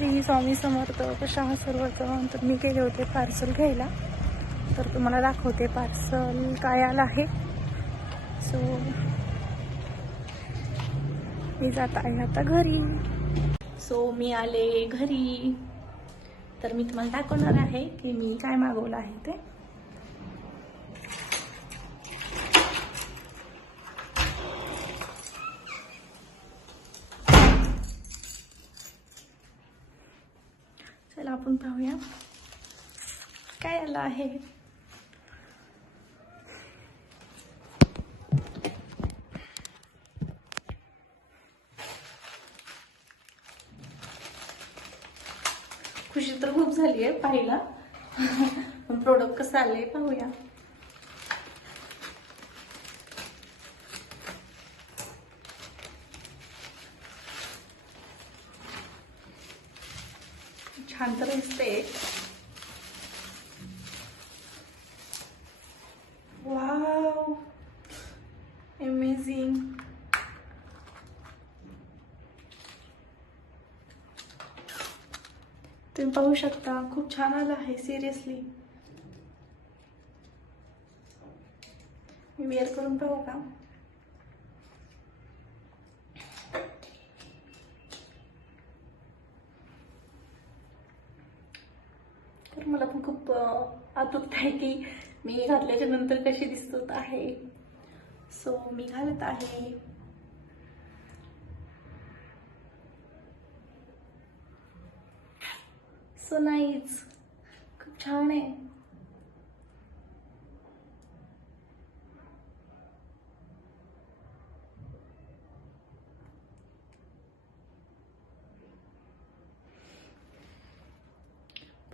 श्री स्वामी समर्थ. कशा आहात सर्वजण? तर मी गेले होते पार्सल घ्यायला, तर तुम्हाला दाखवते पार्सल काय आलं आहे. सो मी जात आहे आता घरी. सो मी आले घरी, तर मी तुम्हाला दाखवणार आहे की मी काय मागवलं आहे ते. चला आपण पाहूया काय आलं आहे. खुशी तर खूप झाली आहे पाहिला. प्रोडक्ट कसं आलंय पाहूया. छान तर दिसते. Wow, amazing. तुम्ही पाहू शकता, खूप छान आलं आहे. सिरियसली मी वेअर करून पाहू का? तर मला पण खूप आतुरता आहे की मी घातल्याच्या नंतर कशी दिसत आहे. सो मी घालत आहे. सो नाईस, खूप छान आहे.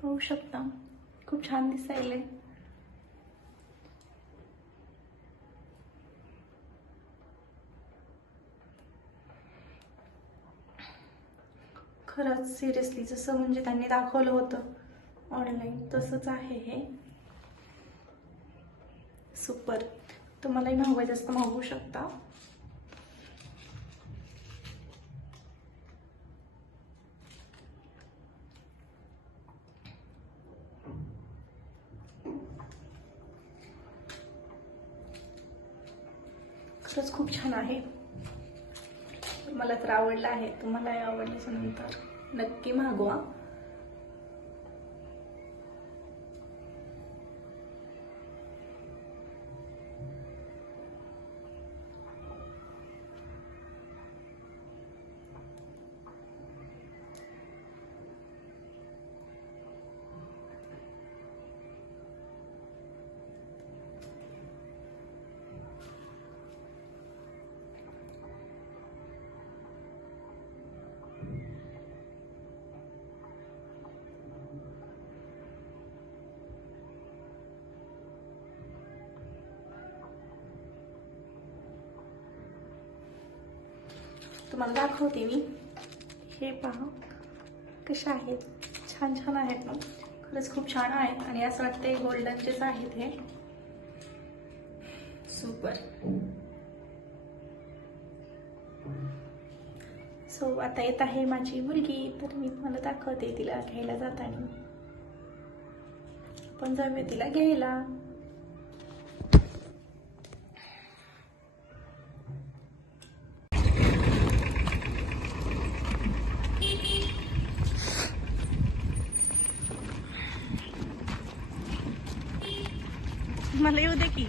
पाहू शकता, खूप छान दिसायले. खरंच सिरियसली जसं म्हणजे त्यांनी दाखवलं होतं ऑनलाईन तसंच आहे हे. सुपर. तुम्हालाही मागवायचं असतं मागवू शकता. खरंच खूप छान आहे. मला तर आवडलं आहे. तुम्हालाही आवडल्याच्या नंतर नक्की मागवा. तुम्हाला दाखवते मी. हे पहा कशा आहेत. छान छान आहेत ना. खरंच खूप छान आहेत. आणि असं वाटतंय गोल्डनचेच आहेत हे. सुपर. सो आता येत आहे माझी मुलगी, तर मी तुम्हाला दाखवते तिला घ्यायला जाताना. पण जाऊया तिला घ्यायला. मला येऊ दे की.